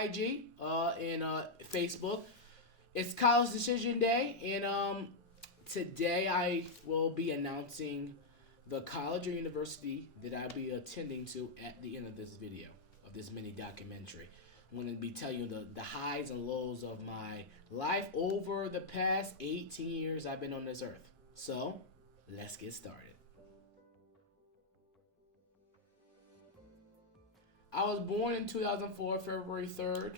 IG, and Facebook. It's College Decision Day, and today I will be announcing the college or university that I'll be attending to at the end of this video, of this mini documentary. I'm going to be telling you the highs and lows of my life over the past 18 years I've been on this earth. So, let's get started. I was born in 2004, February 3rd,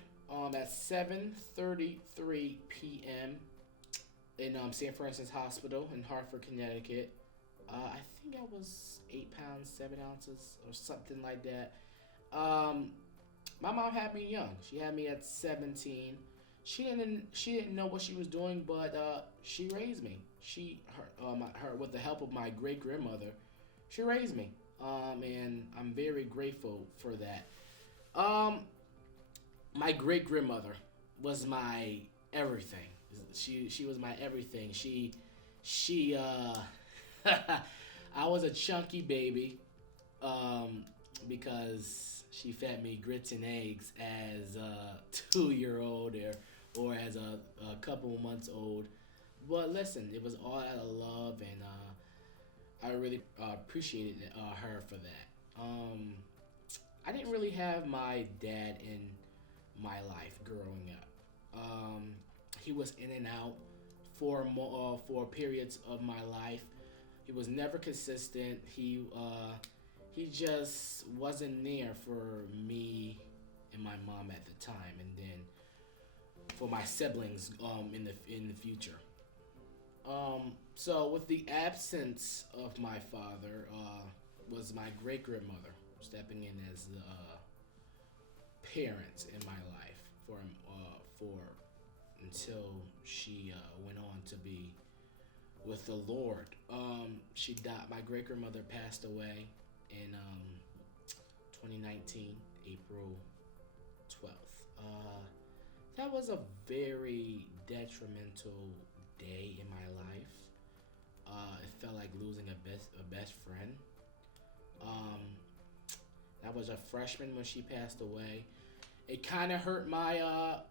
at 7:33 p.m. in St. Francis Hospital in Hartford, Connecticut. I think I was 8 pounds 7 ounces or something like that. My mom had me young. She had me at 17. She didn't know what she was doing, but she raised me. Her with the help of my great grandmother, she raised me. And I'm very grateful for that. My great grandmother was my everything. She was my everything. She I was a chunky baby, because she fed me grits and eggs as a 2-year old or as a couple months old. But listen, it was all out of love, and I really appreciated her for that. I didn't really have my dad in my life growing up. He was in and out for periods of my life. He was never consistent. He just wasn't there for me and my mom at the time, and then for my siblings in the future. So with the absence of my father, was my great grandmother stepping in as the parent in my life for until she went on to be with the Lord. She died. My great grandmother passed away in 2019, April 12th. That was a very detrimental day in my life. It felt like losing a best friend. I was a freshman when she passed away. It kind of hurt my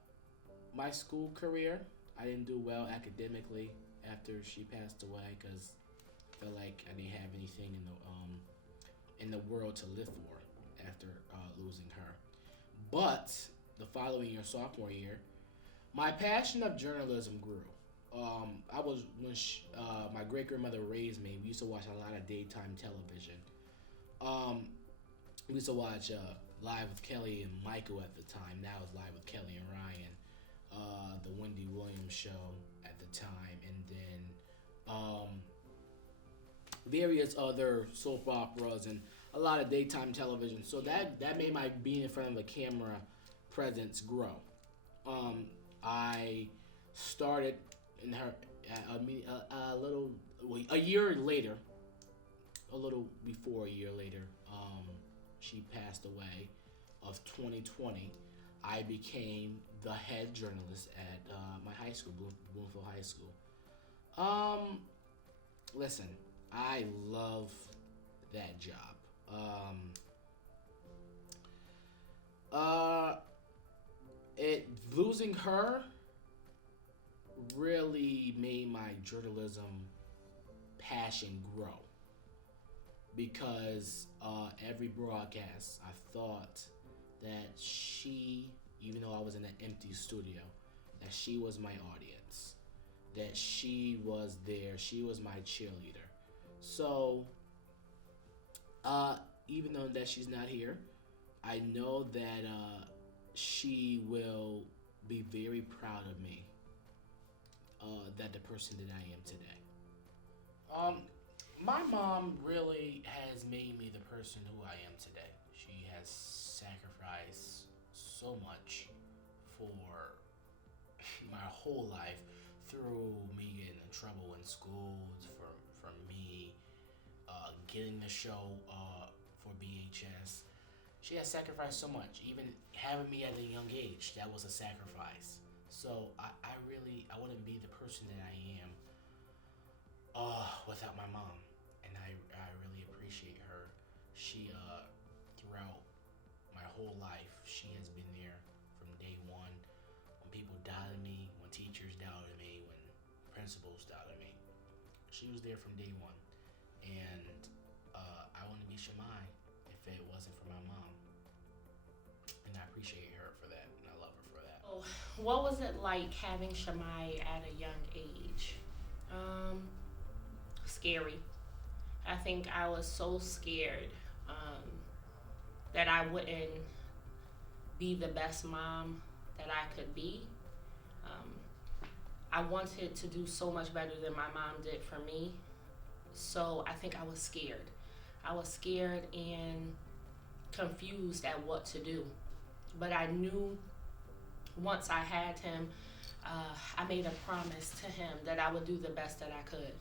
school career. I didn't do well academically after she passed away because I felt like I didn't have anything in the world to live for after losing her. But the following year, sophomore year, my passion of journalism grew. My great grandmother raised me. We used to watch a lot of daytime television. We used to watch Live with Kelly and Michael at the time. Now it's Live with Kelly and Ryan. The Wendy Williams show at the time, and then various other soap operas and a lot of daytime television. So that made my being in front of the camera presence grow. I started in her a year later, a little before a year later. She passed away of 2020. I became the head journalist at my high school, Bloomfield High School. Listen, I love that job. Losing her really made my journalism passion grow, because every broadcast I thought that she, even though I was in an empty studio, that she was my audience, that she was there, she was my cheerleader. So even though that she's not here, I know that she will be very proud of me, that the person that I am today. My mom really has made me the person who I am today. She has sacrificed so much for my whole life, through me getting in trouble in school, for me getting the show for BHS. She has sacrificed so much. Even having me at a young age, that was a sacrifice. So I wouldn't be the person that I am without my mom. And I really appreciate her. She, throughout my whole life, she has been there from day principles doubted me. She was there from day one, and I wouldn't be Shimei if it wasn't for my mom, and I appreciate her for that, and I love her for that. Oh, what was it like having Shemai at a young age? Um, Scary. I think I was so scared um, that I wouldn't be the best mom that I could be. Um, I wanted to do so much better than my mom did for me. So I think I was scared. I was scared and confused at what to do. But I knew once I had him, I made a promise to him that I would do the best that I could.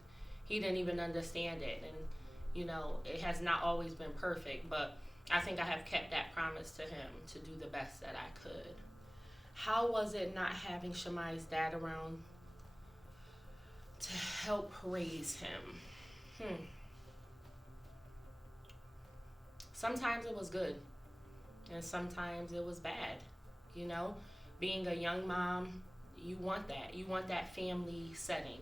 He didn't even understand it, and it has not always been perfect, but I think I have kept that promise to him to do the best that I could. How was it not having Shemai's dad around to help raise him? Sometimes it was good, and sometimes it was bad. You know, being a young mom, you want that. You want that family setting.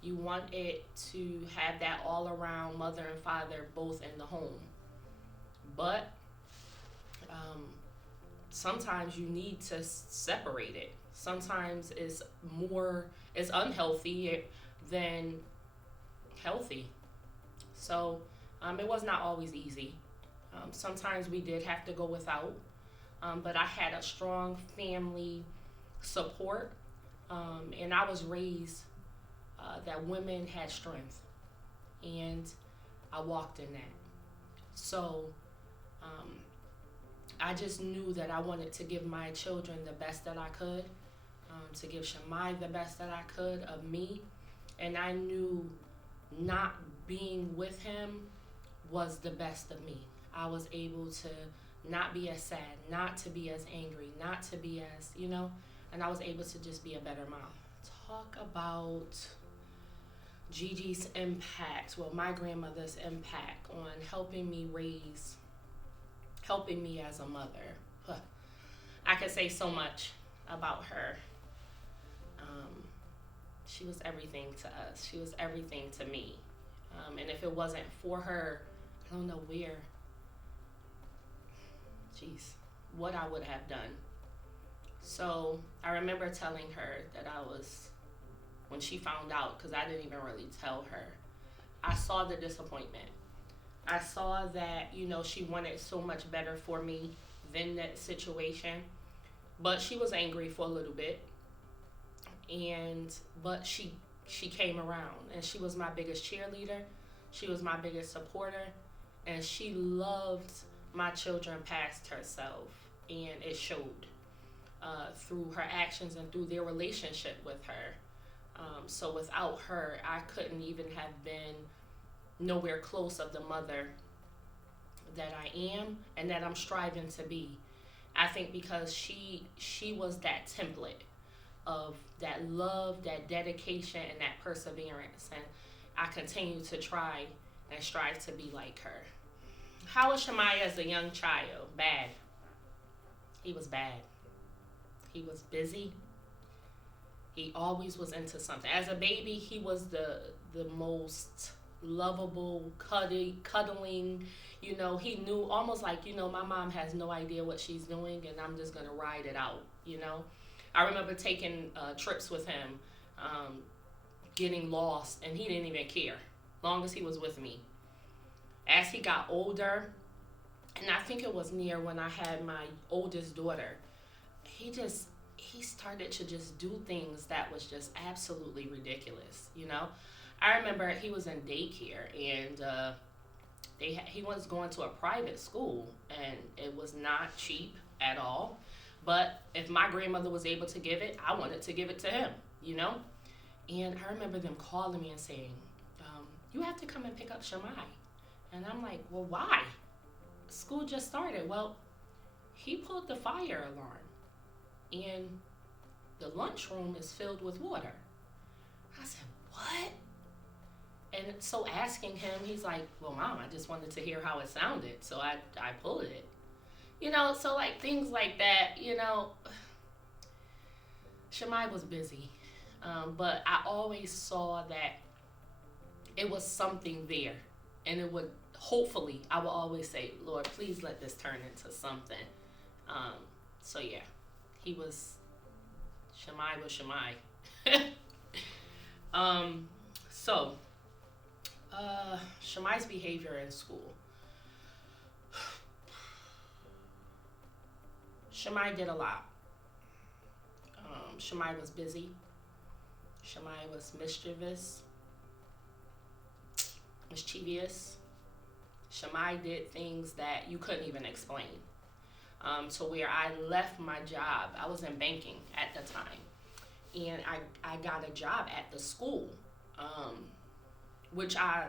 You want it to have that all around mother and father both in the home. But um, sometimes you need to separate it. Sometimes it's unhealthy than healthy. So it was not always easy. Sometimes we did have to go without, but I had a strong family support, and I was raised that women had strength, and I walked in that. So I just knew that I wanted to give my children the best that I could, to give Shemai the best that I could of me, and I knew not being with him was the best of me. I was able to not be as sad, not to be as angry, not to be as, and I was able to just be a better mom. Talk about Gigi's impact, my grandmother's impact on helping me as a mother. I could say so much about her. She was everything to us. She was everything to me. And if it wasn't for her, I don't know what I would have done. So I remember telling her that when she found out, because I didn't even really tell her, I saw the disappointment. I saw that, she wanted so much better for me than that situation. But she was angry for a little bit. But she came around, and she was my biggest cheerleader. She was my biggest supporter, and she loved my children past herself, and it showed through her actions and through their relationship with her. So without her, I couldn't even have been nowhere close of the mother that I am and that I'm striving to be. I think because she was that template of that love, that dedication, and that perseverance. And I continue to try and strive to be like her. How was Shemai as a young child? Bad. He was bad. He was busy. He always was into something. As a baby, he was the most lovable, cuddling. He knew almost like, my mom has no idea what she's doing, and I'm just going to ride it out, I remember taking trips with him, getting lost, and he didn't even care, long as he was with me. As he got older, and I think it was near when I had my oldest daughter, he started to just do things that was just absolutely ridiculous, I remember he was in daycare, and he was going to a private school, and it was not cheap at all. But if my grandmother was able to give it, I wanted to give it to him, And I remember them calling me and saying, you have to come and pick up Shemai. And I'm like, well, why? School just started. Well, he pulled the fire alarm, and the lunchroom is filled with water. I said, what? And so asking him, he's like, well, Mom, I just wanted to hear how it sounded, so I pulled it. So like things like that, Shemai was busy. But I always saw that it was something there, and it would hopefully I would always say, Lord, please let this turn into something. Um, so yeah, he was Shimei was Shimei. um, so Shemai's behavior in school. Shimei did a lot. Shimei was busy. Shimei was mischievous. Shimei did things that you couldn't even explain. To where I left my job. I was in banking at the time. And I got a job at the school, which I,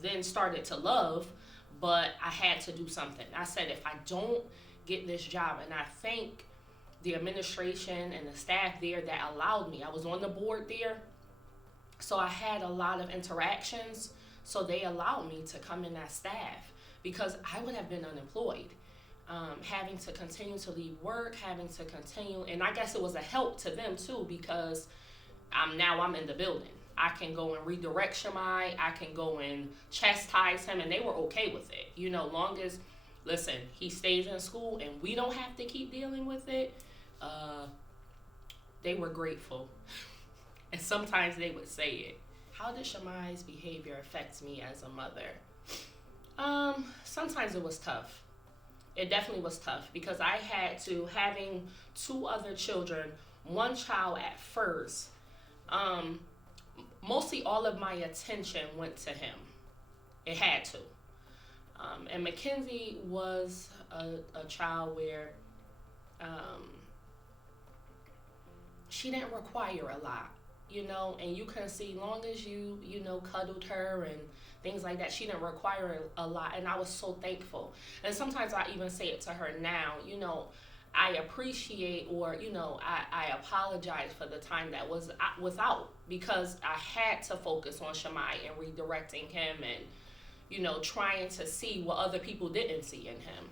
then started to love, but I had to do something. I said, if I don't get this job, and I thank the administration and the staff there that allowed me. I was on the board there, so I had a lot of interactions, so they allowed me to come in as staff because I would have been unemployed. Having to continue to leave work, having to continue, and I guess it was a help to them too because I'm in the building. I can go and redirect Shimei, I can go and chastise him, and they were okay with it. Long as, listen, he stays in school and we don't have to keep dealing with it, they were grateful. And sometimes they would say it. How did Shimei's behavior affect me as a mother? Sometimes it was tough. It definitely was tough because I had to, having two other children, one child at first, mostly all of my attention went to him. It had to. And Mackenzie was a child where she didn't require a lot, and you can see long as you cuddled her and things like that, she didn't require a lot, and I was so thankful. And sometimes I even say it to her now, I appreciate, or I apologize for the time that was without, because I had to focus on Shimei and redirecting him and trying to see what other people didn't see in him.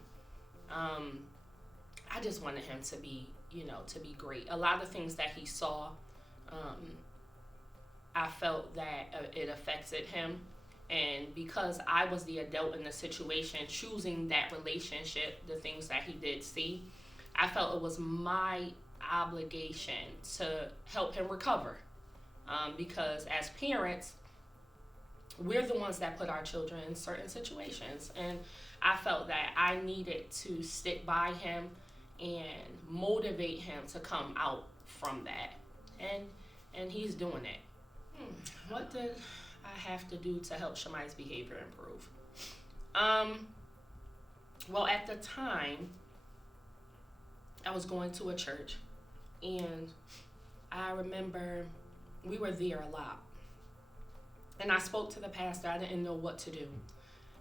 I just wanted him to be great. A lot of things that he saw, I felt that it affected him. And because I was the adult in the situation, choosing that relationship, the things that he did see, I felt it was my obligation to help him recover. Because as parents, we're the ones that put our children in certain situations. And I felt that I needed to stick by him and motivate him to come out from that. And he's doing it. What did I have to do to help Shimei's behavior improve? Well, at the time, I was going to a church, and I remember we were there a lot. And I spoke to the pastor. I didn't know what to do.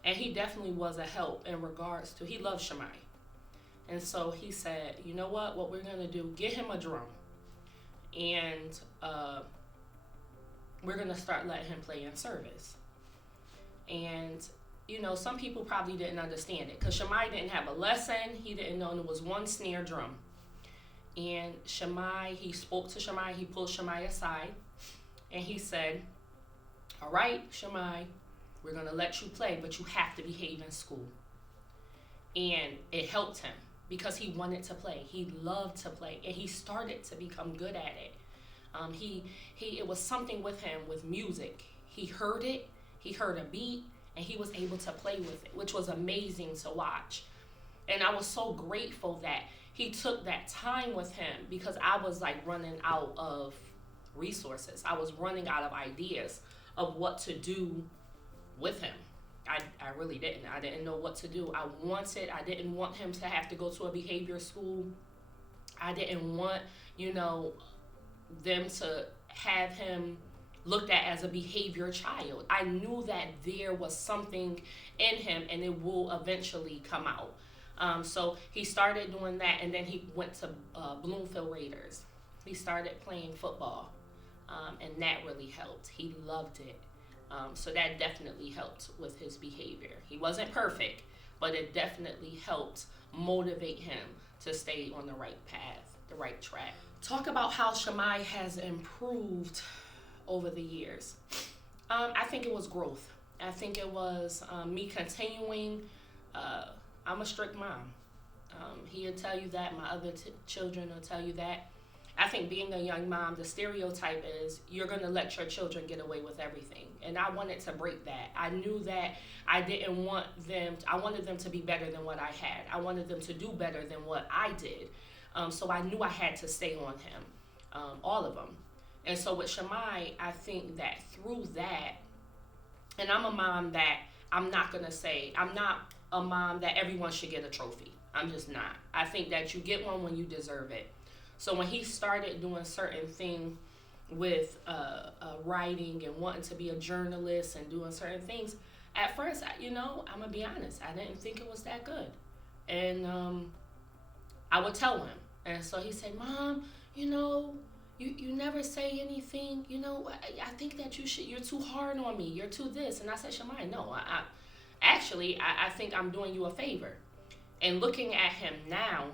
And he definitely was a help in regards to, he loved Shimei. And so he said, you know what we're going to do, get him a drum. And we're going to start letting him play in service. And, some people probably didn't understand it because Shimei didn't have a lesson. He didn't know there was one snare drum. And he spoke to Shimei, he pulled Shimei aside, and he said, all right, Shimei, we're going to let you play, but you have to behave in school. And it helped him because he wanted to play. He loved to play, and he started to become good at it. It was something with him with music. He heard it, he heard a beat, and he was able to play with it, which was amazing to watch. And I was so grateful that he took that time with him because I was like running out of resources. I was running out of ideas of what to do with him. I really didn't. I didn't know what to do. I didn't want him to have to go to a behavior school. I didn't want, them to have him looked at as a behavior child. I knew that there was something in him and it will eventually come out. So he started doing that, and then he went to Bloomfield Raiders. He started playing football, and that really helped. He loved it. So that definitely helped with his behavior. He wasn't perfect, but it definitely helped motivate him to stay on the right path. the right track. Talk about how Shimei has improved over the years. I think it was growth. I think it was me continuing. I'm a strict mom. He'll tell you that. My other children will tell you that. I think being a young mom, the stereotype is you're going to let your children get away with everything. And I wanted to break that. I knew that I didn't want them, I wanted them to be better than what I had. I wanted them to do better than what I did. So I knew I had to stay on him, all of them. And so with Shimei, I think that through that, and I'm a mom that I'm not going to say, I'm not a mom that everyone should get a trophy. I'm just not. I think that you get one when you deserve it. So when he started doing certain things with writing and wanting to be a journalist and doing certain things, at first, I'm going to be honest, I didn't think it was that good. And I would tell him. And so he said, Mom, you never say anything. I think that you're too hard on me. You're too this. And I said, Shimei, no, I think I'm doing you a favor. And looking at him now,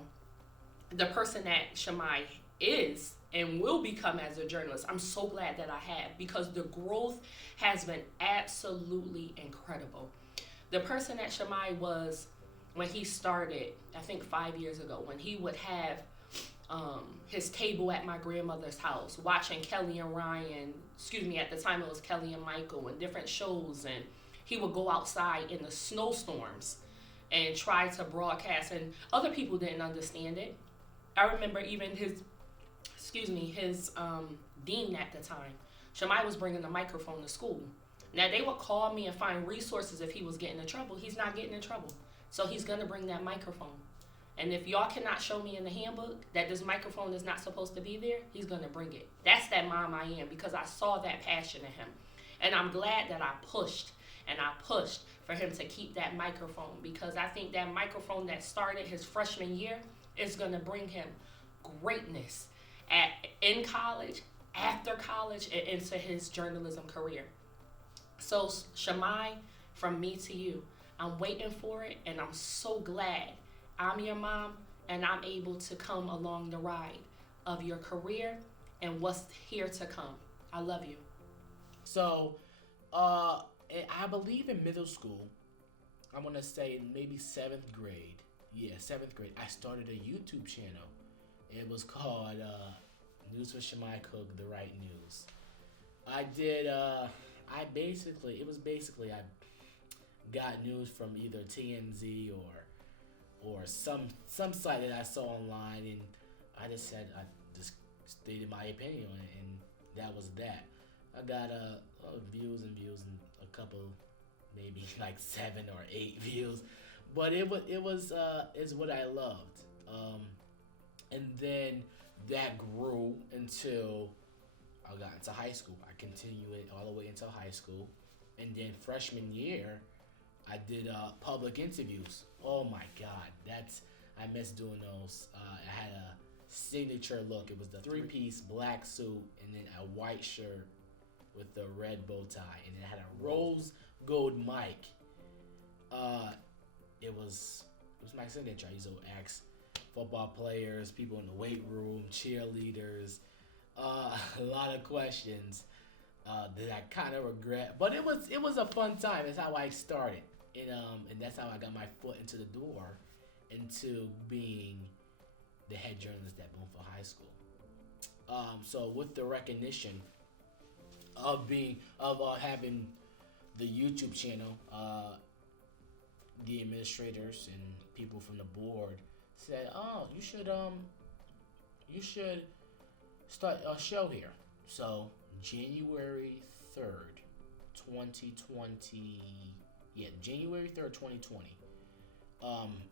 the person that Shimei is and will become as a journalist, I'm so glad that I have, because the growth has been absolutely incredible. The person that Shimei was when he started, I think 5 years ago, when he would have his table at my grandmother's house, watching Kelly and Ryan, at the time it was Kelly and Michael, and different shows, and he would go outside in the snowstorms and try to broadcast, and other people didn't understand it. I remember even his dean at the time, Shimei was bringing the microphone to school. Now, they would call me and find resources if he was getting in trouble. He's not getting in trouble. So he's going to bring that microphone. And if y'all cannot show me in the handbook that this microphone is not supposed to be there, he's going to bring it. That's that mom I am, because I saw that passion in him. And I'm glad that I pushed for him to keep that microphone, because I think that microphone that started his freshman year is going to bring him greatness in college, after college, and into his journalism career. So Shimei, from me to you, I'm waiting for it, and I'm so glad I'm your mom and I'm able to come along the ride of your career and what's here to come. I love you. So, I believe in middle school, I'm going to say maybe 7th grade. Yeah, 7th grade. I started a YouTube channel. It was called News with Shimei Cook, The Right News. I got news from either TMZ or some site that I saw online, and I just stated my opinion on it, and that was that. I got views and a couple, maybe like 7 or 8 views, but it's what I loved. And then that grew until I got into high school. I continued it all the way until high school, and then freshman year, I did public interviews. Oh my God, I miss doing those. I had a signature look. It was the 3-piece black suit and then a white shirt with the red bow tie, and it had a rose gold mic. It was my signature. I used to ask football players, people in the weight room, cheerleaders, a lot of questions that I kind of regret, but it was a fun time. That's how I started, and that's how I got my foot into the door into being the head journalist at Bloomfield High School. So with the recognition of having the YouTube channel, the administrators and people from the board said, "Oh, you should start a show here." So January 3rd, 2020. Yeah, January 3rd, 2020.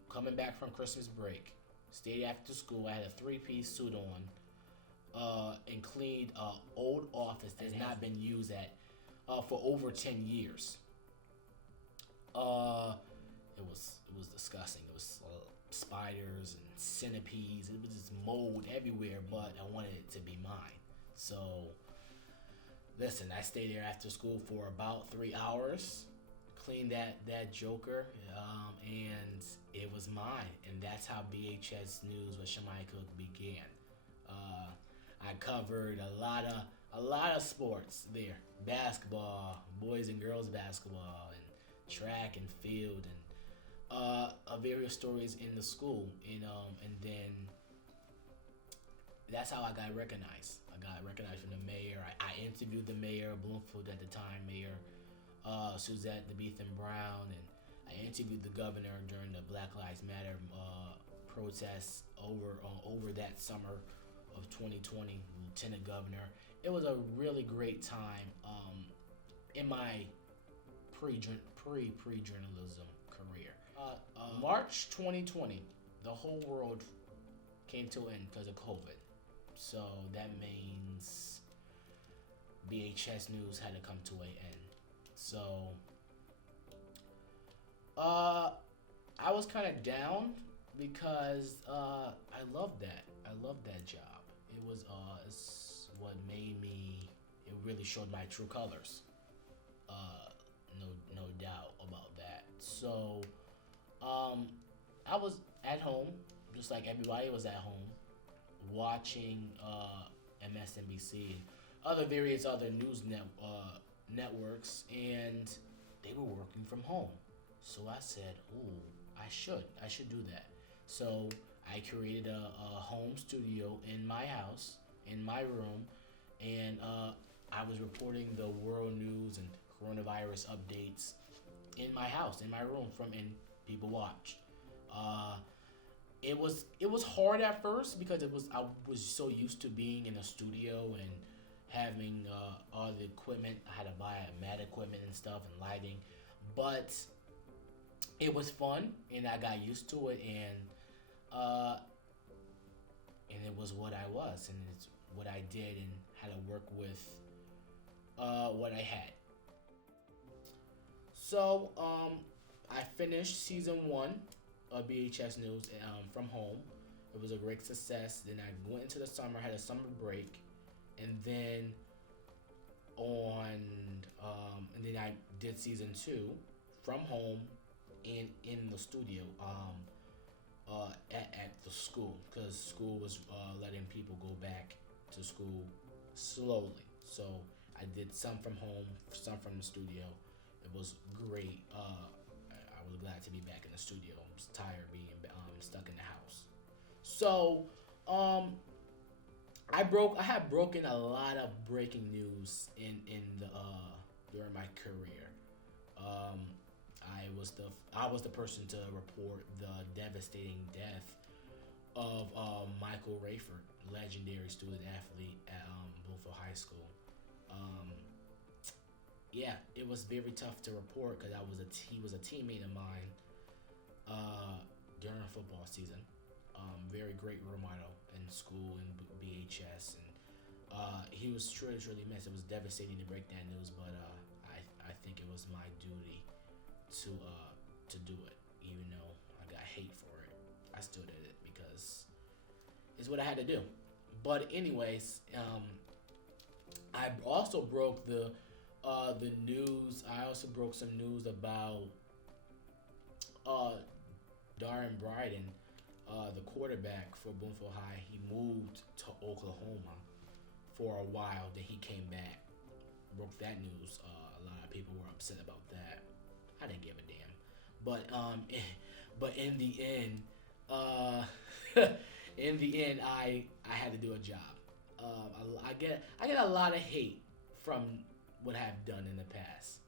Coming back from Christmas break, stayed after school. I had a 3-piece suit on, and cleaned an old office that has not been used for over 10 years. It was disgusting. It was spiders and centipedes. It was just mold everywhere, but I wanted it to be mine. So, listen, I stayed there after school for about 3 hours, cleaned that joker, and it was mine. And that's how BHS News with Shimei Cook began. I covered a lot of sports there: basketball, boys and girls basketball, and track and field, and various stories in the school. And then that's how I got recognized. I got recognized from the mayor. I interviewed the mayor of Bloomfield at the time, Mayor Suzette DeBeathan Brown, and I interviewed the governor during the Black Lives Matter protests over that summer of 2020. Lieutenant Governor. It was a really great time in my pre-journalism career. March 2020, the whole world came to an end because of COVID. So that means BHS News had to come to an end. So I was kind of down because I loved that. I loved that job. It was it's what made me. It really showed my true colors. No doubt about that. So I was at home, just like everybody was at home, watching MSNBC and various other news networks, and they were working from home. So I said, "Ooh, I should do that." So I created a home studio in my house, in my room, and I was reporting the world news and coronavirus updates in my house, in my room, and people watched. It was hard at first because I was so used to being in a studio and having all the equipment. I had to buy mat equipment and stuff and lighting, but it was fun and I got used to it, and it was what I was, and it's what I did, and how to work with what I had. So I finished season 1 of BHS News from home. It was a great success. Then I went into the summer, had a summer break, and then I did season 2 from home and in the studio at the school, because school was letting people go back to school slowly. So I did some from home, some from the studio. It was great. I was glad to be back in the studio. I was tired being stuck in the house. So I have broken a lot of breaking news in the during my career. I was the person to report the devastating death of Michael Rayford, legendary student athlete at Bloomfield High School. Yeah, it was very tough to report because he was a teammate of mine during football season. Very great role model in school and BHS, and he was truly missed. It was devastating to break that news, but I think it was my duty to do it, even though I got hate for it. I still did it because it's what I had to do. But anyways, I also broke the news. I also broke some news about Darren Bryden, the quarterback for Bloomfield High. He moved to Oklahoma for a while, then he came back. Broke that news. A lot of people were upset about that. I didn't give a damn. But in the end, I had to do a job. I get a lot of hate from what I've done in the past,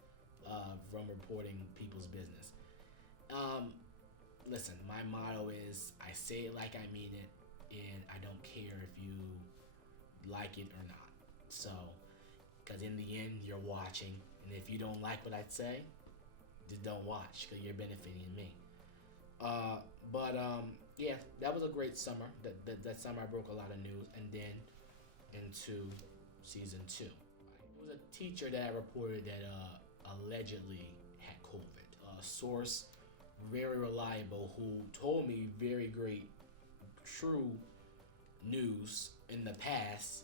from reporting people's business. Listen, my motto is I say it like I mean it, and I don't care if you like it or not. So, because in the end, you're watching, and if you don't like what I say, just don't watch, because you're benefiting me. Yeah, that was a great summer. That summer I broke a lot of news, and then into season 2. It was a teacher that I reported that allegedly had COVID. A source, very reliable, who told me very great, true news in the past,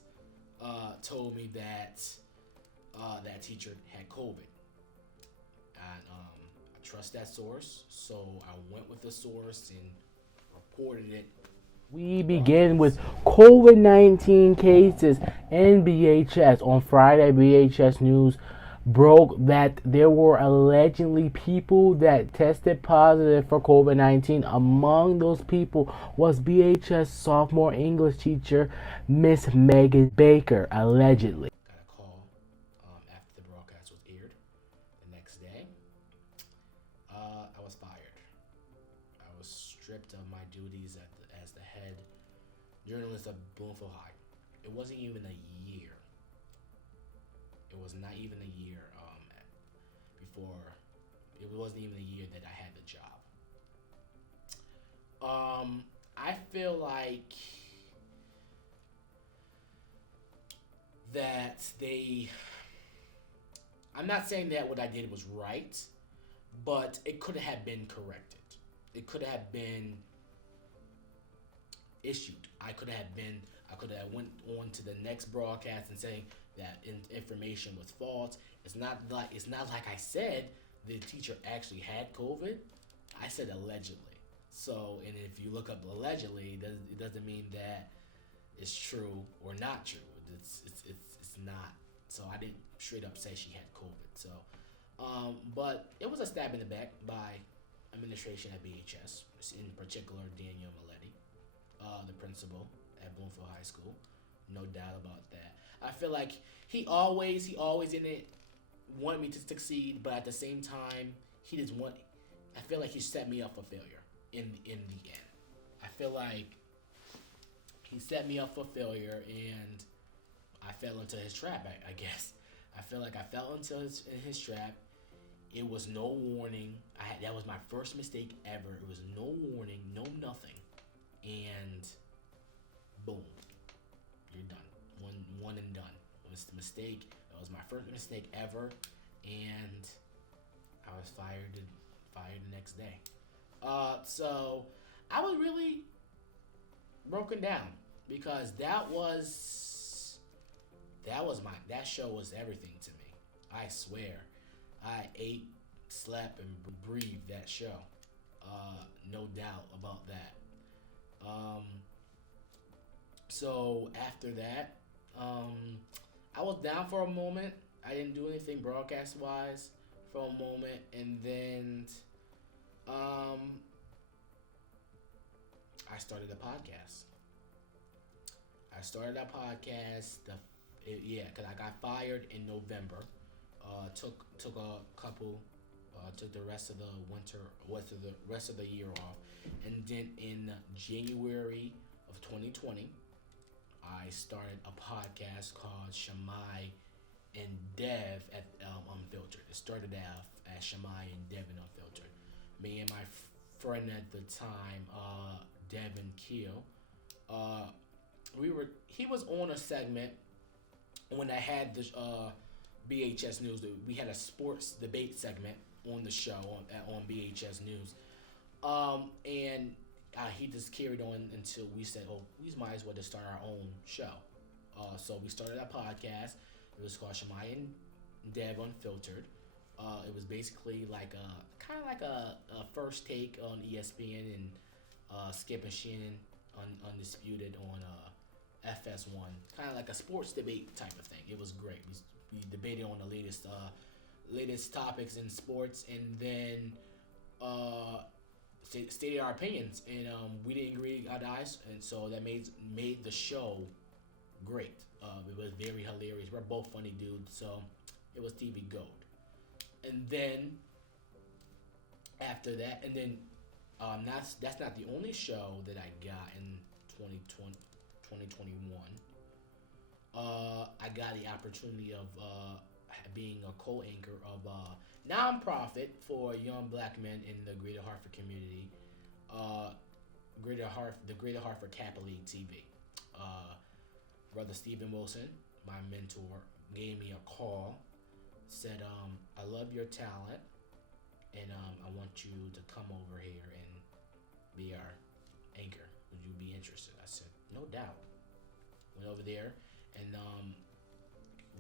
told me that that teacher had COVID. And I trust that source, so I went with the source and reported it We begin with COVID-19 cases in BHS. On Friday, BHS News broke that there were allegedly people that tested positive for COVID-19. Among those people was BHS sophomore English teacher Miss Megan Baker, allegedly. Got a call after the broadcast was aired the next day. I was fired. I was stripped of my duties as the head journalist of Bloomfield High. It wasn't even a year. It was not even a year before. It wasn't even a year that I had the job. I feel like that they. I'm not saying that what I did was right, but it could have been corrected. It could have been issued. I could have went on to the next broadcast and saying that information was false. It's not like I said the teacher actually had COVID. I said allegedly. So, and if you look up allegedly, it doesn't mean that it's true or not true. It's not. So I didn't straight up say she had COVID. So, but it was a stab in the back by administration at BHS, in particular Daniel Maletti, the principal at Bloomfield High School. No doubt about that. I feel like he always didn't want me to succeed, but at the same time, he didn't want. I feel like he set me up for failure in the end. I feel like he set me up for failure, and I fell into his trap. I guess I feel like I fell into his trap. It was no warning. That was my first mistake ever. It was no warning, no nothing, and boom, you're done. One and done. It was a mistake. It was my first mistake ever, and I was fired the next day. So I was really broken down because that show was everything to me. I swear, I ate, slept, and breathed that show. No doubt about that. So after that, I was down for a moment. I didn't do anything broadcast wise for a moment, and then I started a podcast. Because I got fired in November. Took a couple. Took the rest of the rest of the year off, and then in January of 2020, I started a podcast called Shimei and Dev at Unfiltered. It started off as Shimei and Dev and Unfiltered. Me and my friend at the time, Devin Keel, he was on a segment when I had the BHS News. We had a sports debate segment on the show on BHS News, and he just carried on until we said, "Oh, we might as well just start our own show." So we started a podcast. It was called Shemai and Dev Unfiltered. It was basically like a first take on ESPN and Skip and Shannon Undisputed on FS1, kind of like a sports debate type of thing. It was great. We debated on the latest topics in sports, and then stated our opinions, and we didn't agree on eyes, and so that made the show great. It was very hilarious. We're both funny dudes, so it was TV gold. And then after that, and then that's not the only show that I got in 2021. I got the opportunity of being a co-anchor of a nonprofit for young black men in the Greater Hartford community, the Greater Hartford Kappa League TV. Brother Stephen Wilson, my mentor, gave me a call, said, I love your talent, and I want you to come over here and be our anchor. Would you be interested? I said, no doubt. Went over there, and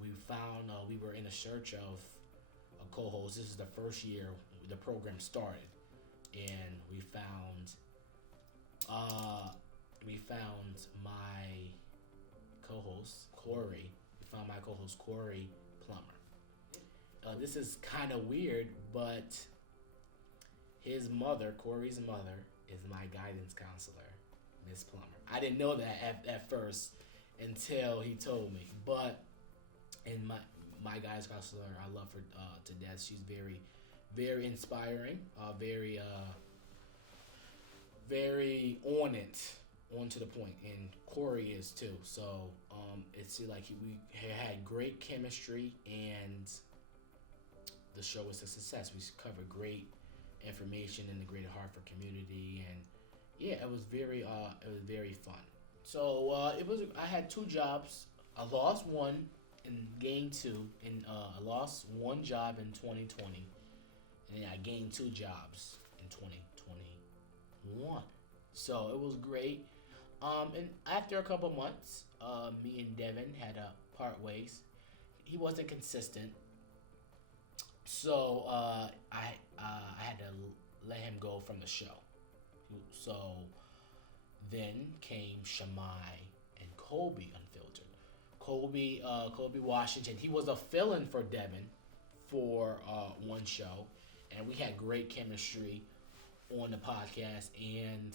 we found we were in a search of a co-host. This is the first year the program started, and we found we found my co-host Corey. We found my co-host Corey Plummer. This is kind of weird, but his mother, Corey's mother, is my guidance counselor, Miss Plummer. I didn't know that at first until he told me. But in my guidance counselor, I love her to death. She's very inspiring. Very on it, on to the point, and Corey is too. So it's like we had great chemistry, and the show was a success. We covered great information in the Greater Hartford community, and yeah, it was very fun. So I had two jobs. I lost one and gained two, and I lost one job in 2020, and then I gained two jobs in 2021. So it was great. And after a couple months, me and Devin had to part ways. He wasn't consistent, so I had to let him go from the show. So then came Shimei and Colby Unfiltered. Colby Washington. He was a fill-in for Devin for one show, and we had great chemistry on the podcast. And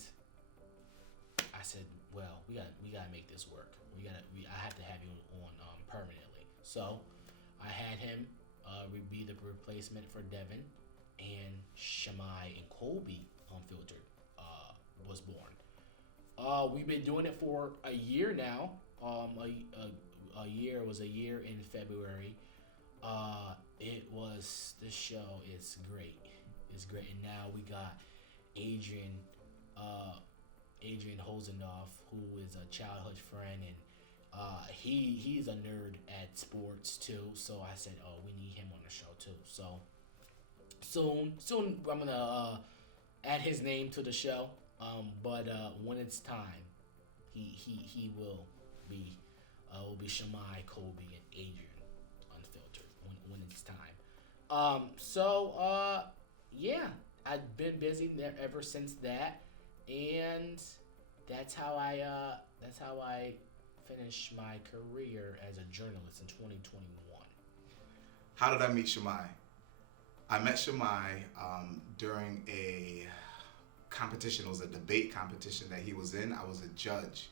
I said, well, we gotta make this work. I have to have you on permanently. So I had him be the replacement for Devin, and Shimei and Colby Unfiltered was born. We've been doing it for a year now. A year was a year in February. This show is great. It's great, and now we got Adrian Hosendorf, who is a childhood friend, and he's a nerd at sports too. So I said, oh, we need him on the show too. So soon I'm gonna add his name to the show. But when it's time, he will be Shimei, Colby, and Adrian Unfiltered when it's time. Yeah, I've been busy there ever since that, and that's how I finished my career as a journalist in 2021. How did I meet Shimei? I met Shimei during a competition. It was a debate competition that he was in. I was a judge,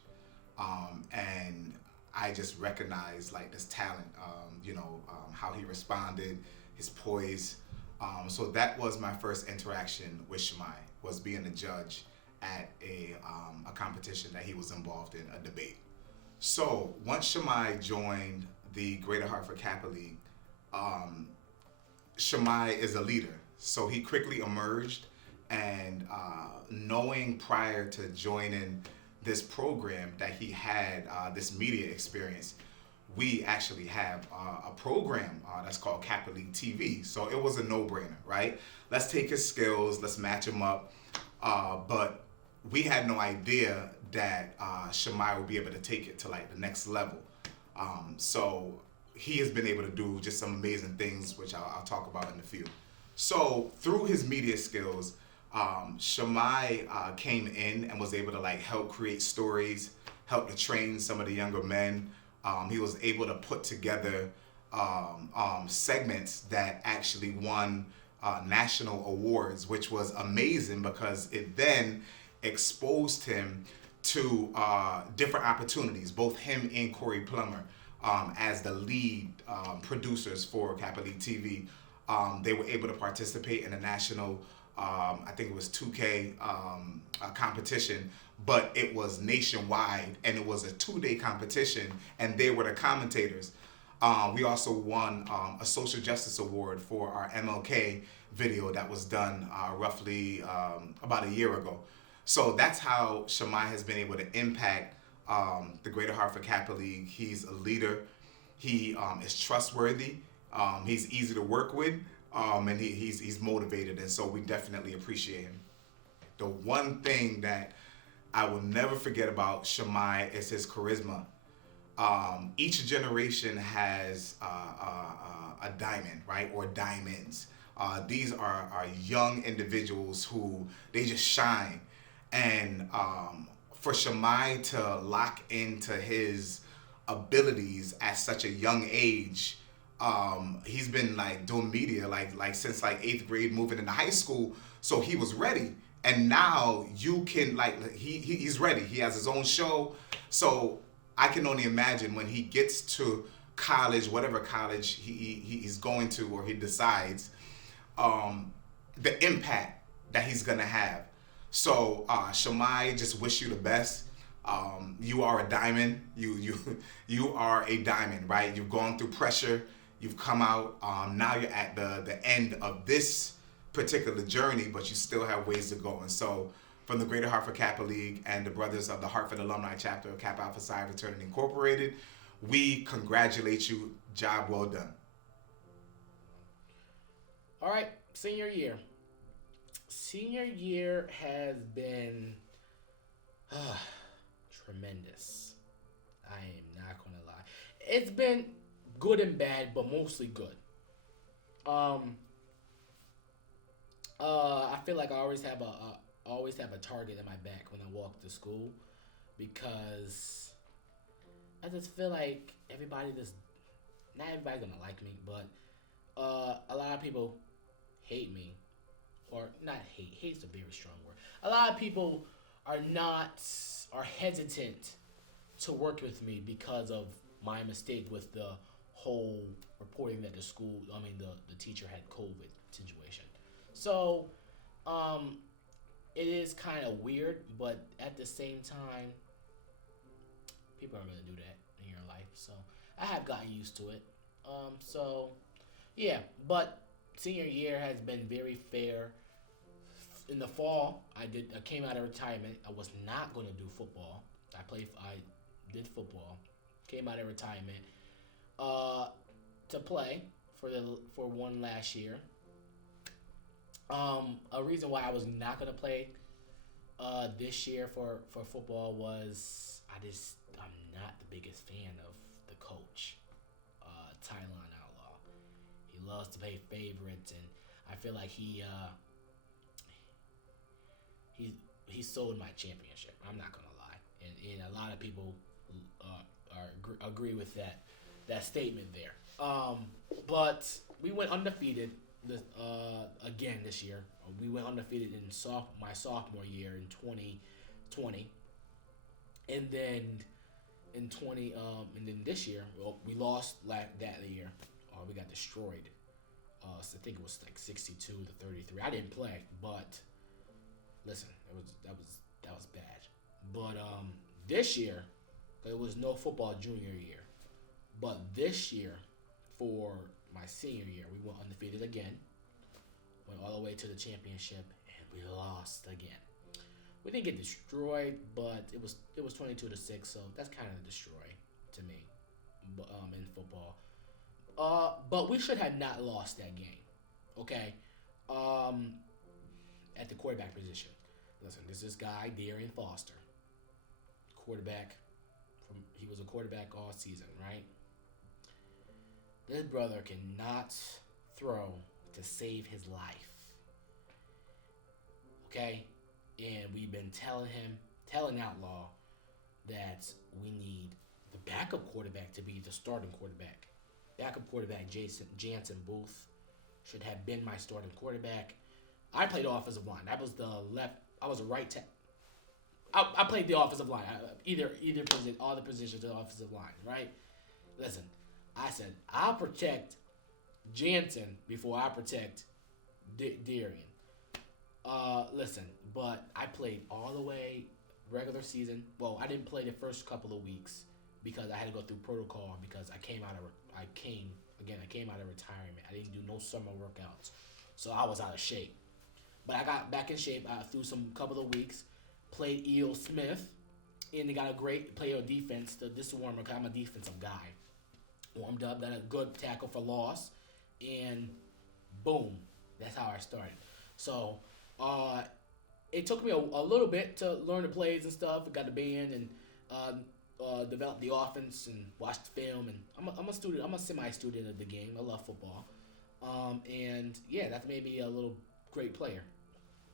and I just recognized like this talent. How he responded, his poise. So that was my first interaction with Shimei, was being a judge at a competition that he was involved in, a debate. So once Shimei joined the Greater Hartford Kappa League, Shimei is a leader. So he quickly emerged, and knowing prior to joining this program that he had this media experience, we actually have a program that's called Kappa League TV. So it was a no-brainer, right? Let's take his skills, let's match him up. But we had no idea that Shimei would be able to take it to like the next level. So he has been able to do just some amazing things, which I'll talk about in a few. So through his media skills, Shimei came in and was able to like help create stories, help to train some of the younger men. He was able to put together segments that actually won national awards, which was amazing because it then exposed him to different opportunities, both him and Corey Plummer as the lead producers for Kappa League TV. They were able to participate in a national, I think it was 2K competition, but it was nationwide, and it was a 2-day competition, and they were the commentators. We also won a social justice award for our MLK video that was done roughly about a year ago. So that's how Shimei has been able to impact the Greater Hartford Kappa League. He's a leader. He is trustworthy. He's easy to work with, and he's motivated, and so we definitely appreciate him. The one thing that I will never forget about Shimei is his charisma. Each generation has a diamond, right, or diamonds. These are young individuals who they just shine. And for Shimei to lock into his abilities at such a young age. He's been like doing media like since like 8th grade, moving into high school, so he was ready. And now you can like he's ready. He has his own show, so I can only imagine when he gets to college, whatever college he's going to or he decides, the impact that he's gonna have. So Shimei, just wish you the best. You are a diamond. You are a diamond, right? You've gone through pressure. You've come out. Now you're at the end of this particular journey, but you still have ways to go. And so, from the Greater Hartford Kappa League and the brothers of the Hartford Alumni Chapter of Kappa Alpha Psi Fraternity Incorporated, we congratulate you. Job well done. All right, senior year. Senior year has been tremendous. I am not gonna lie. It's been good and bad, but mostly good. I feel like I always have a target in my back when I walk to school, because I just feel like not everybody's gonna like me, but a lot of people hate me, or not hate. Hate's a very strong word. A lot of people are hesitant to work with me because of my mistake with the whole reporting that the teacher had COVID situation. So, it is kind of weird, but at the same time, people are going to do that in your life. So, I have gotten used to it. Yeah, but senior year has been very fair. In the fall, I came out of retirement. I was not going to do football. I did football. Came out of retirement to play for one last year. A reason why I was not gonna play this year for football was I'm not the biggest fan of the coach, Tylon Outlaw. He loves to play favorites, and I feel like he sold my championship. I'm not gonna lie, and a lot of people agree with that statement there. But we went undefeated again this year. We went undefeated in my sophomore year in 2020, and then and then this year, we lost that year. We got destroyed. So I think it was like 62 to 33. I didn't play, but listen, that was bad. But this year, there was no football junior year. But this year, for my senior year, we went undefeated again. Went all the way to the championship, and we lost again. We didn't get destroyed, but it was 22-6, so that's kind of a destroy to me, in football. But we should have not lost that game, okay? At the quarterback position. Listen, this guy, Darian Foster, quarterback. He was a quarterback all season, right? This brother cannot throw to save his life. Okay? And we've been telling Outlaw that we need the backup quarterback to be the starting quarterback. Backup quarterback Jansen Booth should have been my starting quarterback. I played offensive line. I was a right tackle. I played the offensive line. Either position, all the positions of the offensive line, right? Listen, I said I'll protect Jansen before I protect Darian. Listen, but I played all the way regular season. Well, I didn't play the first couple of weeks because I had to go through protocol because I came out of retirement. I didn't do no summer workouts, so I was out of shape. But I got back in shape through some couple of weeks. Played E.O. Smith, and they got a great player of defense. This is warmer because I'm a defensive guy. Warmed up, got a good tackle for loss, and boom, that's how I started. So it took me a little bit to learn the plays and stuff. I got the band and develop the offense and watch the film. And I'm a student. I'm a semi-student of the game. I love football. And yeah, that made me a little great player.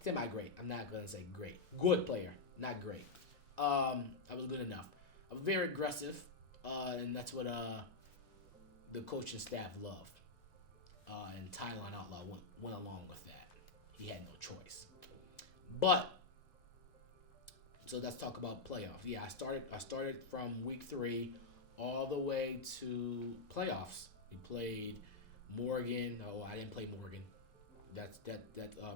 Semi-great. I'm not gonna say great. Good player, not great. I was good enough. I was very aggressive, and that's what the coaching staff loved. And Tylon Outlaw went along with that. He had no choice. But so let's talk about playoffs. Yeah, I started from week 3 all the way to playoffs. We played Morgan. Oh, I didn't play Morgan. That's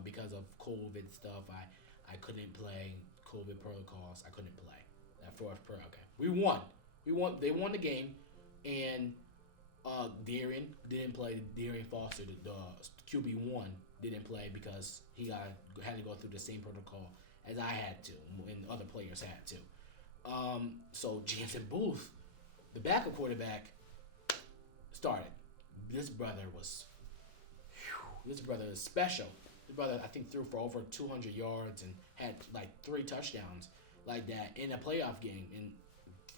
because of COVID stuff. I couldn't play COVID protocols. I couldn't play that fourth pro. Okay, we won. They won the game, and Darian didn't play. Darian Foster, the QB1, didn't play because he had to go through the same protocol as I had to, and other players had to. So Jansen Booth, the backup quarterback, started. This brother is special. This brother, I think, threw for over 200 yards and had like 3 touchdowns like that in a playoff game. And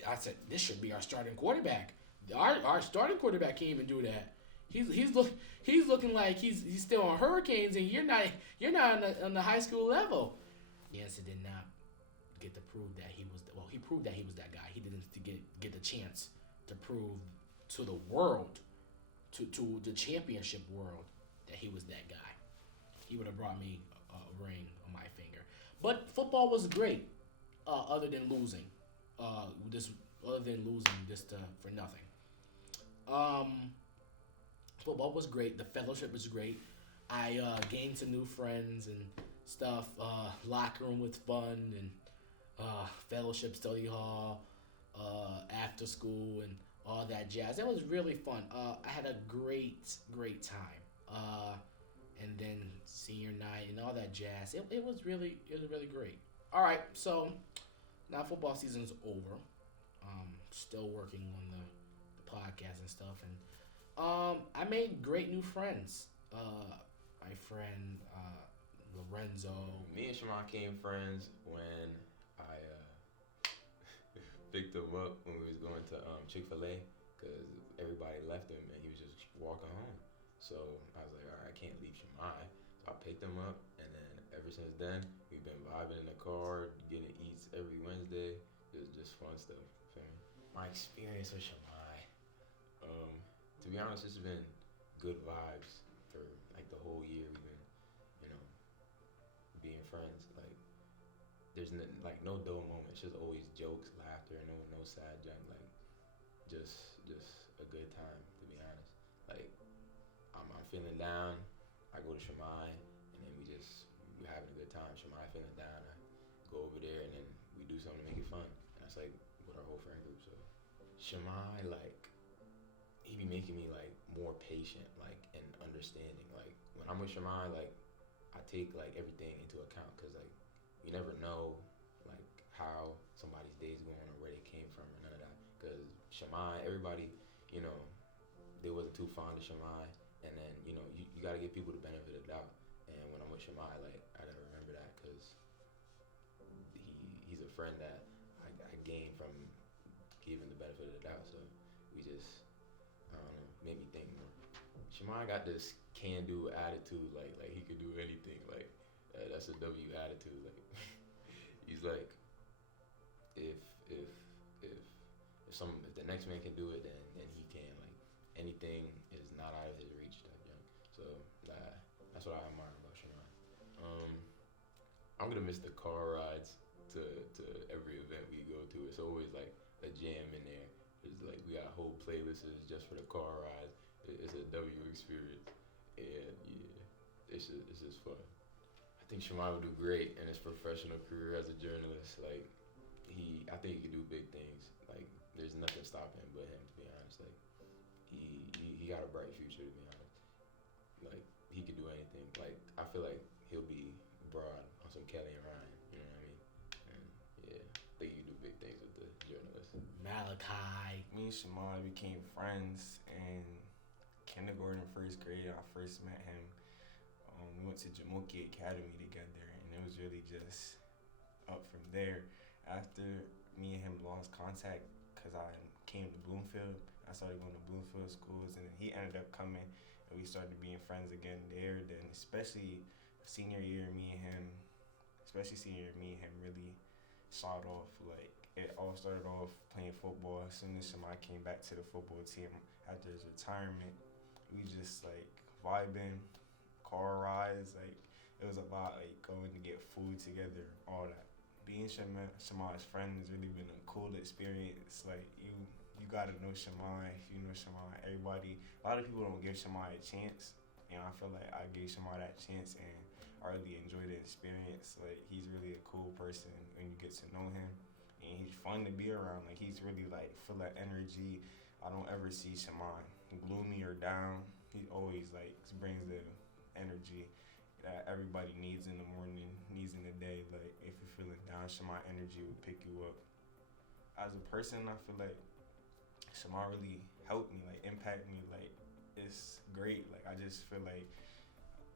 I said, this should be our starting quarterback. Our starting quarterback can't even do that. He's looking like he's still on Hurricanes, and you're not on the high school level. Jansen did not get to prove that he was. Well, he proved that he was that guy. He didn't get the chance to prove to the world, to the championship world, that he was that guy. He would have brought me a ring on my finger. But football was great, other than losing. Just for nothing. Football was great. The fellowship was great. I gained some new friends and stuff. Locker room was fun, and fellowship, study hall, after school, and all that jazz. That was really fun. I had a great time. And then senior night and all that jazz. It was really great. All right, so now football season's over. Still working on the podcast and stuff, and I made great new friends. My friend Lorenzo. Me and Shimei became friends when I picked him up when we was going to Chick-fil-A, because everybody left him and he was just walking home. So I was like, all right, I can't leave Shimei. So I picked him up, and then ever since then, we've been vibing in the car, getting eats every Wednesday. Just fun stuff. Feel me? My experience with Shimei. To be honest, it's been good vibes for like the whole year. We've been, being friends. Like, there's no dull moments. Just always jokes, laughter, no sad junk. Like, just a good time. To be honest, like, I'm feeling down, I go to Shimei, and then we're having a good time. Shimei feeling down, I go over there, and then we do something to make it fun. And that's like with our whole friend group. So Shimei, like, he be making me like more patient, like, and understanding. Like, when I'm with Shimei, like, I take like everything into account, because like you never know like how somebody's day's going or where they came from or none of that. Because Shimei, everybody, they wasn't too fond of Shimei. And then, you got to give people the benefit of the doubt. And when I'm with Shimei, like, I got to remember that, because he's a friend that I gained from giving the benefit of the doubt. So we just, I don't know, made me think more. Shimei got this can-do attitude, like he could do anything. Like, that's a W attitude. Like, he's like, if the next man can do it, then he can. Like, anything is not out of his reach, type young. So that's what I admire about Shimei. I'm gonna miss the car rides to every event we go to. It's always like a jam in there. It's like we got whole playlists just for the car rides. It's a W experience, and yeah, it's just fun. I think Shimei would do great in his professional career as a journalist. Like, I think he could do big things. Like, there's nothing stopping him but him, to be honest. Like, he got a bright future, to be honest. Like, he could do anything. Like, I feel like he'll be broad on some Kelly and Ryan. You know what I mean? And yeah, I think he can do big things with the journalists. Malachi. Me and Shimei became friends in kindergarten, first grade. I first met him. We went to Jamoki Academy together, and it was really just up from there. After me and him lost contact, because I came to Bloomfield, I started going to Bloomfield schools, and then he ended up coming, and we started being friends again there. Then especially senior year, me and him really shot off. Like, it all started off playing football. As soon as Shimei came back to the football team after his retirement, we just like vibing, car rides, like it was about like going to get food together, all that. Being Shimei's friend has really been a cool experience. Like you gotta know Shimei. If you know Shimei, everybody. A lot of people don't give Shimei a chance, and I feel like I gave Shimei that chance, and I really enjoyed the experience. Like, he's really a cool person when you get to know him, and he's fun to be around. Like, he's really like full of energy. I don't ever see Shimei gloomy or down. He always like brings the energy that everybody needs in the morning, needs in the day. Like, if you're feeling down, Shimei energy will pick you up. As a person, I feel like Shimei really helped me, like impact me. Like, it's great. Like, I just feel like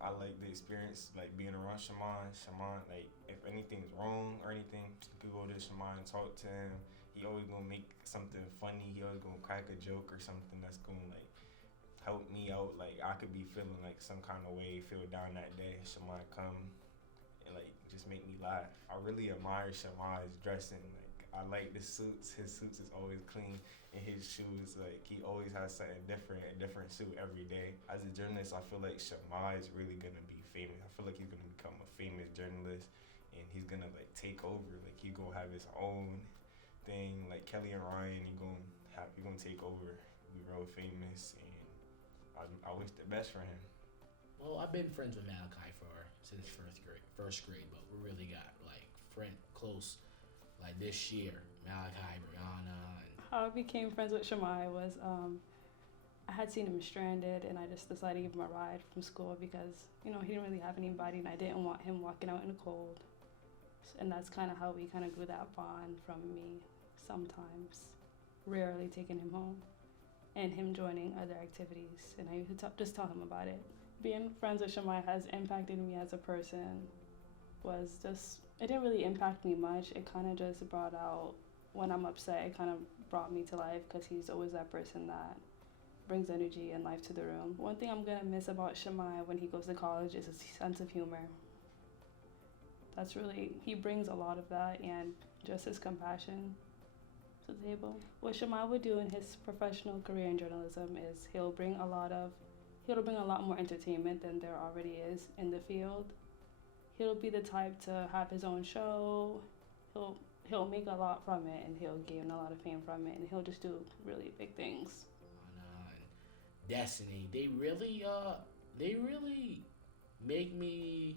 I like the experience, like being around Shimei. Shimei, like if anything's wrong or anything, you could go to Shimei and talk to him. He always gonna make something funny. He always gonna crack a joke or something that's gonna like help me out. Like, I could be feeling like some kind of way, feel down that day. Shimei come and like just make me laugh. I really admire Shimei's dressing. Like, I like the suits. His suits is always clean, and his shoes, like he always has something different, a different suit every day. As a journalist, I feel like Shimei is really gonna be famous. I feel like he's gonna become a famous journalist, and he's gonna like take over. Like, he gonna have his own thing. Like Kelly and Ryan, he gonna take over, be real famous, and I wish the best for him. Well, I've been friends with Malachi since first grade, but we really got like close like this year. Malachi, Brianna, and How I became friends with Shimei was I had seen him stranded, and I just decided to give him a ride from school because, you know, he didn't really have anybody, and I didn't want him walking out in the cold. And that's kind of how we kind of grew that bond, from me sometimes rarely taking him home and him joining other activities. And I used to just tell him about it. Being friends with Shimei has impacted me as a person. It didn't really impact me much. It kind of just brought out, when I'm upset, it kind of brought me to life because he's always that person that brings energy and life to the room. One thing I'm gonna miss about Shimei when he goes to college is his sense of humor. He brings a lot of that, and just his compassion to the table. What Shimei would do in his professional career in journalism is he'll bring a lot more entertainment than there already is in the field. He'll be the type to have his own show. He'll make a lot from it, and he'll gain a lot of fame from it, and he'll just do really big things. Destiny, they really make me.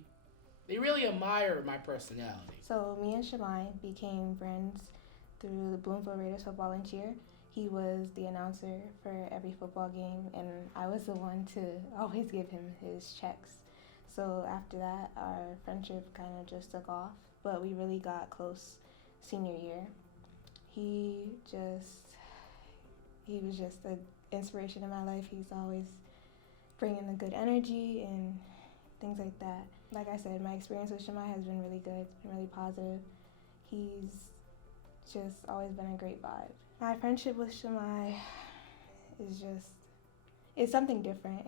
They really admire my personality. So me and Shimei became friends through the Bloomfield Raiders football and cheer. He was the announcer for every football game, and I was the one to always give him his checks. So after that, our friendship kind of just took off, but we really got close senior year. He was just an inspiration in my life. He's always bringing the good energy and things like that. Like I said, my experience with Shimei has been really good. It's been really positive. He's just always been a great vibe. My friendship with Shimei is it's something different.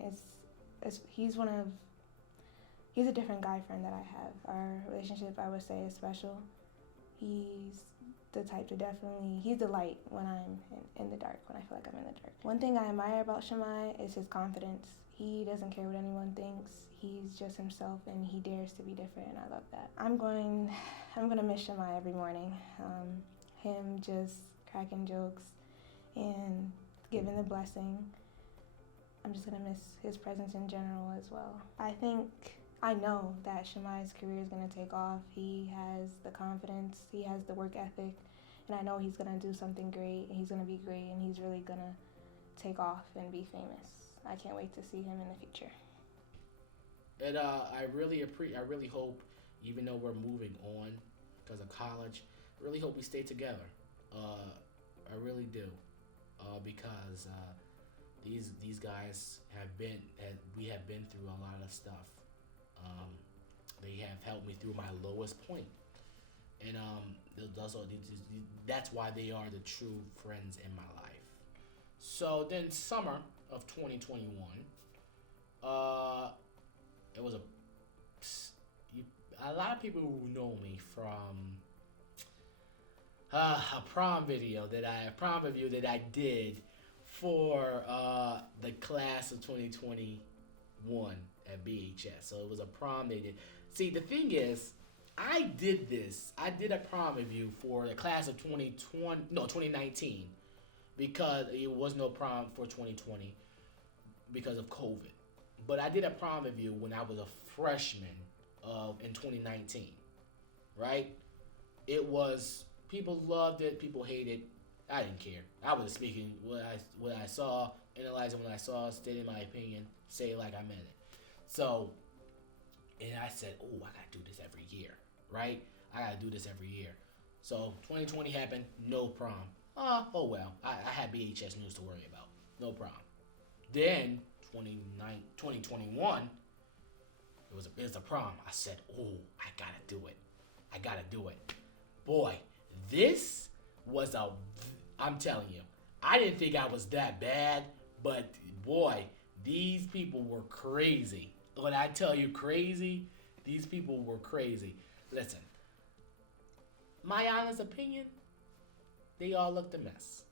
He's a different guy friend that I have. Our relationship, I would say, is special. He's the type to he's the light when I'm in the dark, when I feel like I'm in the dark. One thing I admire about Shimei is his confidence. He doesn't care what anyone thinks. He's just himself, and he dares to be different, and I love that. I'm gonna miss Shimei every morning. Him just cracking jokes and giving the blessing. I'm just gonna miss his presence in general as well. I know that Shimei's career is gonna take off. He has the confidence, he has the work ethic, and I know he's gonna do something great, and he's gonna be great, and he's really gonna take off and be famous. I can't wait to see him in the future. And I really hope, even though we're moving on because of college, I really hope we stay together. I really do, because these guys we have been through a lot of stuff. They have helped me through my lowest point, and that's why they are the true friends in my life. So then, summer of 2021, it was a lot of people who know me from a prom review that I did for the class of 2021 at BHS. So it was a prom they did. See, the thing is, I did a prom review for the class of 2019, because it was no prom for 2020 because of COVID. But I did a prom review when I was a freshman in 2019, right? It was, people loved it, people hated. I didn't care. I was speaking what I saw, analyzing what I saw, stating my opinion, say it like I meant it. So, and I said, oh, I gotta do this every year, right? I gotta do this every year. So 2020 happened, no prom. Oh well, I had BHS news to worry about, no prom. Then 2021, it was a prom. I said, oh, I gotta do it. Boy, this was I'm telling you, I didn't think I was that bad, but boy, these people were crazy. When I tell you crazy, these people were crazy. Listen, my honest opinion, they all looked a mess.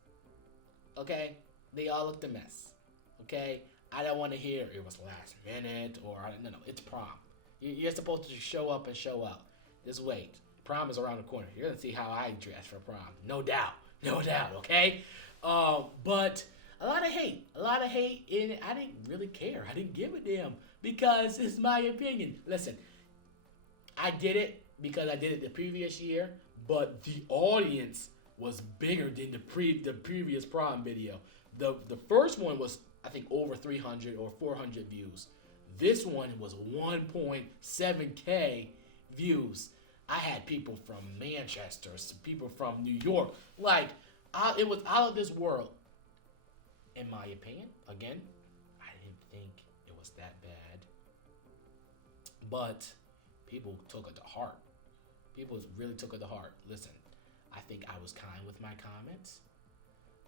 Okay? They all looked a mess. Okay? I don't want to hear it was last minute or no, it's prom. You're supposed to show up and show out. Just wait. Prom is around the corner. You're going to see how I dress for prom. No doubt, okay? But a lot of hate, and I didn't really care. I didn't give a damn because it's my opinion. Listen, I did it because I did it the previous year, but the audience was bigger than the previous prom video. The first one was, I think, over 300 or 400 views. This one was 1.7K views. I had people from Manchester, people from New York. Like, it was out of this world. In my opinion, again, I didn't think it was that bad. But people took it to heart. People really took it to heart. Listen, I think I was kind with my comments.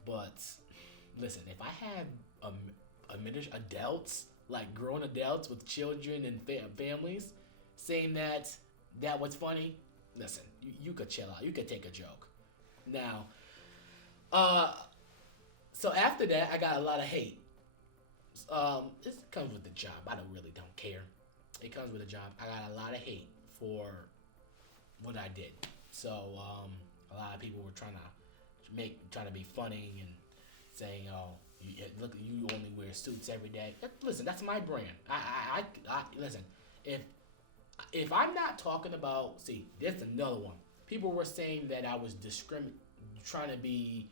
But listen, if I had adults, like grown adults with children and families, saying that was funny, listen, you could chill out. You could take a joke. Now, so after that, I got a lot of hate. This comes with the job. I don't care. It comes with a job. I got a lot of hate for what I did. So a lot of people were trying to be funny and saying, "Oh, look, you only wear suits every day." Listen, that's my brand. I listen. If I'm not talking about, see, there's another one. People were saying that I was trying to be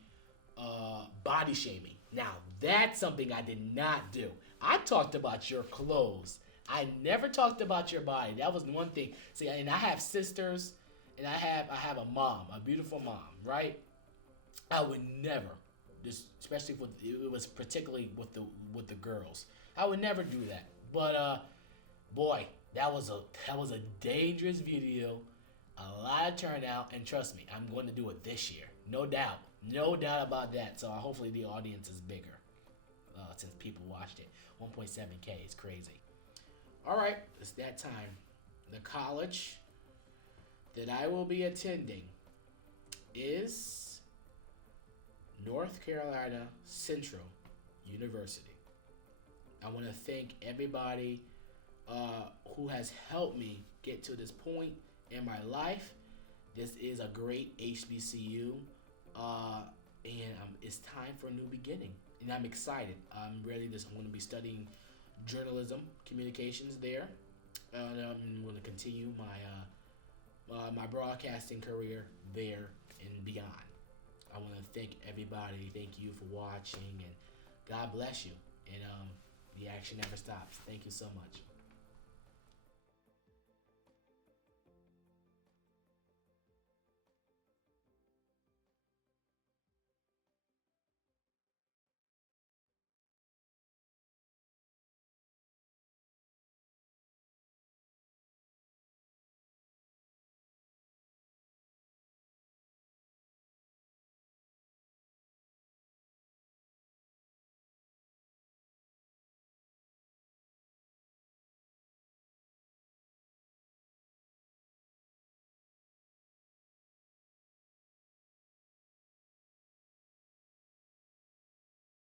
body shaming. Now, that's something I did not do. I talked about your clothes. I never talked about your body. That was one thing. See, and I have sisters, and I have a mom, a beautiful mom, right? I would never, especially it was particularly with the girls. I would never do that. But boy, that was a dangerous video. A lot of turnout, and trust me, I'm going to do it this year. No doubt about that. So hopefully the audience is bigger since people watched it. 1.7K is crazy. All right, it's that time. The college that I will be attending is North Carolina Central University. I want to thank everybody who has helped me get to this point in my life. This is a great HBCU, and it's time for a new beginning, and I'm excited. I'm going to be studying journalism, communications there, and I'm going to continue my broadcasting career there and beyond. I want to thank everybody. Thank you for watching, and God bless you. And the action never stops. Thank you so much.